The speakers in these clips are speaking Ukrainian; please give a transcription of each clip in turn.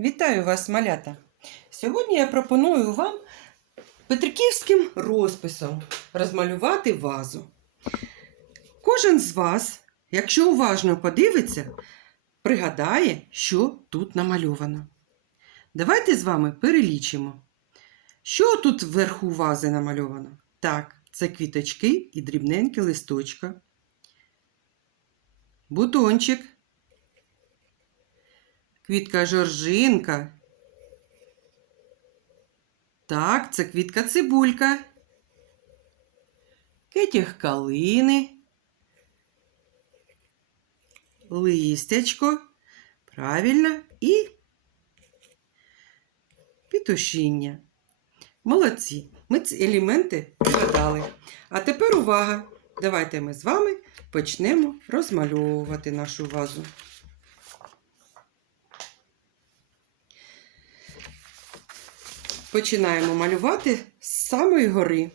Вітаю вас, малята! Сьогодні я пропоную вам петриківським розписом розмалювати вазу. Кожен з вас, якщо уважно подивиться, пригадає, що тут намальовано. Давайте з вами перелічимо. Що тут вверху вази намальовано? Так, це квіточки і дрібненькі листочка. Бутончик. Квітка жоржинка. Так, це квітка цибулька. Кетяг калини. Листячко. Правильно. І пітушіння. Молодці. Ми ці елементи згадали. А тепер увага! Давайте ми з вами почнемо розмальовувати нашу вазу. Починаємо малювати з самої гори.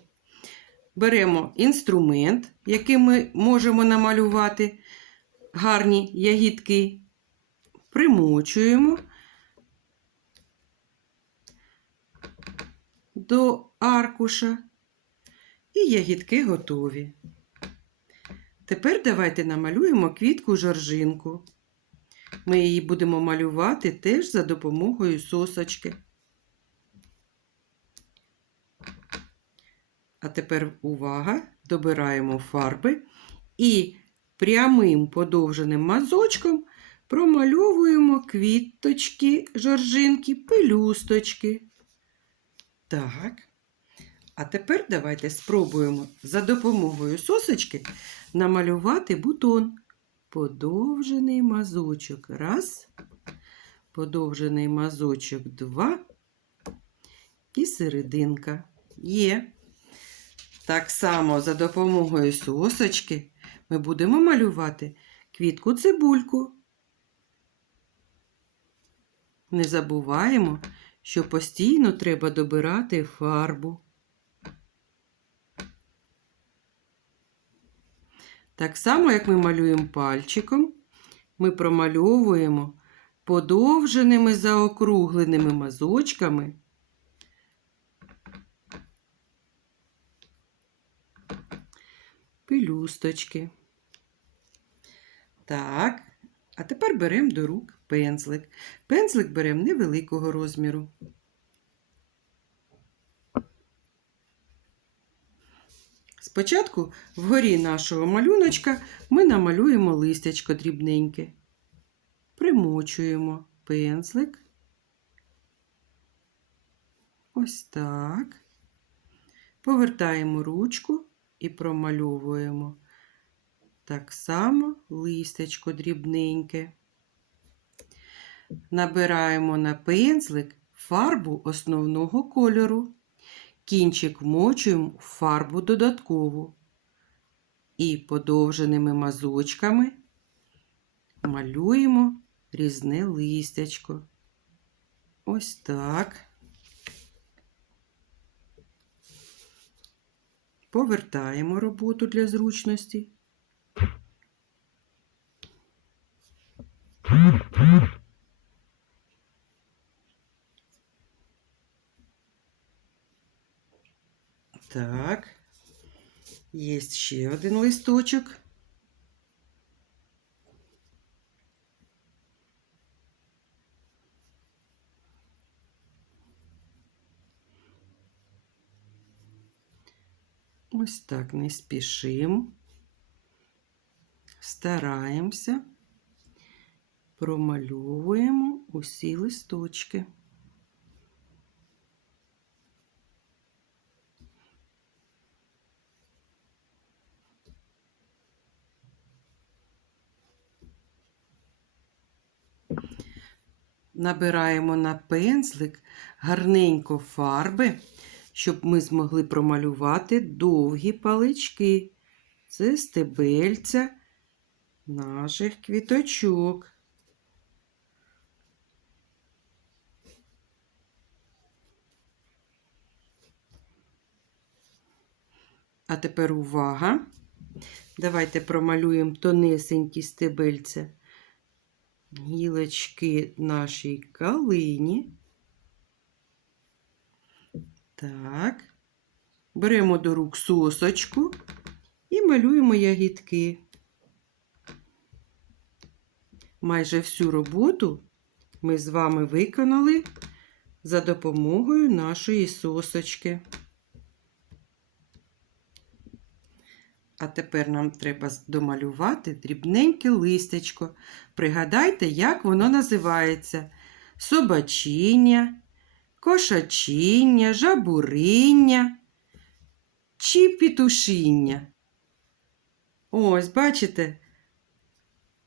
Беремо інструмент, яким ми можемо намалювати гарні ягідки, примочуємо до аркуша, і ягідки готові. Тепер давайте намалюємо квітку жоржинку. Ми її будемо малювати теж за допомогою сосочки. А тепер увага! Добираємо фарби і прямим подовженим мазочком промальовуємо квіточки, жоржинки, пелюсточки. Так. А тепер давайте спробуємо за допомогою сосочки намалювати бутон. Подовжений мазочок. Раз. Подовжений мазочок два. І серединка. Є. Так само за допомогою сосочки ми будемо малювати квітку цибульку. Не забуваємо, що постійно треба добирати фарбу. Так само, як ми малюємо пальчиком, ми промальовуємо подовженими заокругленими мазочками пелюсточки. Так, а тепер беремо до рук пензлик. Пензлик беремо невеликого розміру. Спочатку вгорі нашого малюночка ми намалюємо листячко дрібненьке. Примочуємо пензлик. Ось так. Повертаємо ручку і промальовуємо так само листячко дрібненьке. Набираємо на пензлик фарбу основного кольору. Кінчик вмочуємо в фарбу додаткову. І подовженими мазочками малюємо різне листячко. Ось так. Повертаємо роботу для зручності. Так, є ще один листочок. Ось так не спішимо, стараємося, промальовуємо усі листочки. Набираємо на пензлик гарненько фарби, щоб ми змогли промалювати довгі палички. Це стебельця наших квіточок. А тепер увага. Давайте промалюємо тонесенькі стебельця гілочки нашій калині. Так. Беремо до рук сосочку і малюємо ягідки. Майже всю роботу ми з вами виконали за допомогою нашої сосочки. А тепер нам треба домалювати дрібненьке листячко. Пригадайте, як воно називається: собачіння, кошачіння, жабуриння чи пітушіння. Ось, бачите,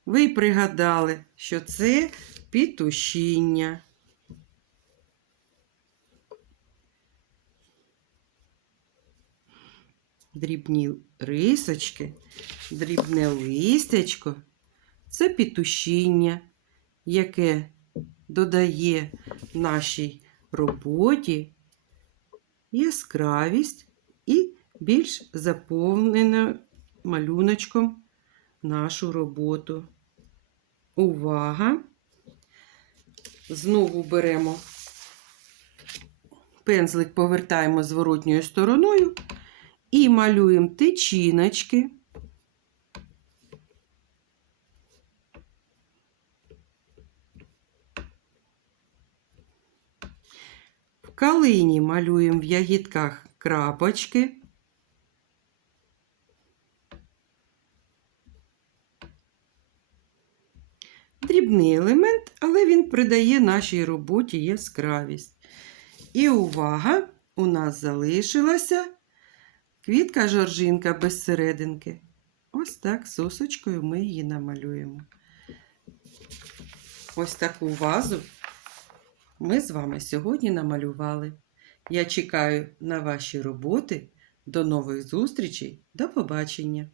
ви й пригадали, що це пітушіння. Дрібні рисочки, дрібне листячко це пітушіння, яке додає нашій роботі яскравість і більш заповнено малюночком нашу роботу. Увага! Знову беремо пензлик, повертаємо зворотньою стороною і малюємо тичіночки. Калині малюємо в ягідках крапочки. Дрібний елемент, але він придає нашій роботі яскравість. І увага! У нас залишилася квітка жоржинка без серединки. Ось так сосочкою ми її намалюємо. Ось таку вазу ми з вами сьогодні намалювали. Я чекаю на ваші роботи. До нових зустрічей. До побачення!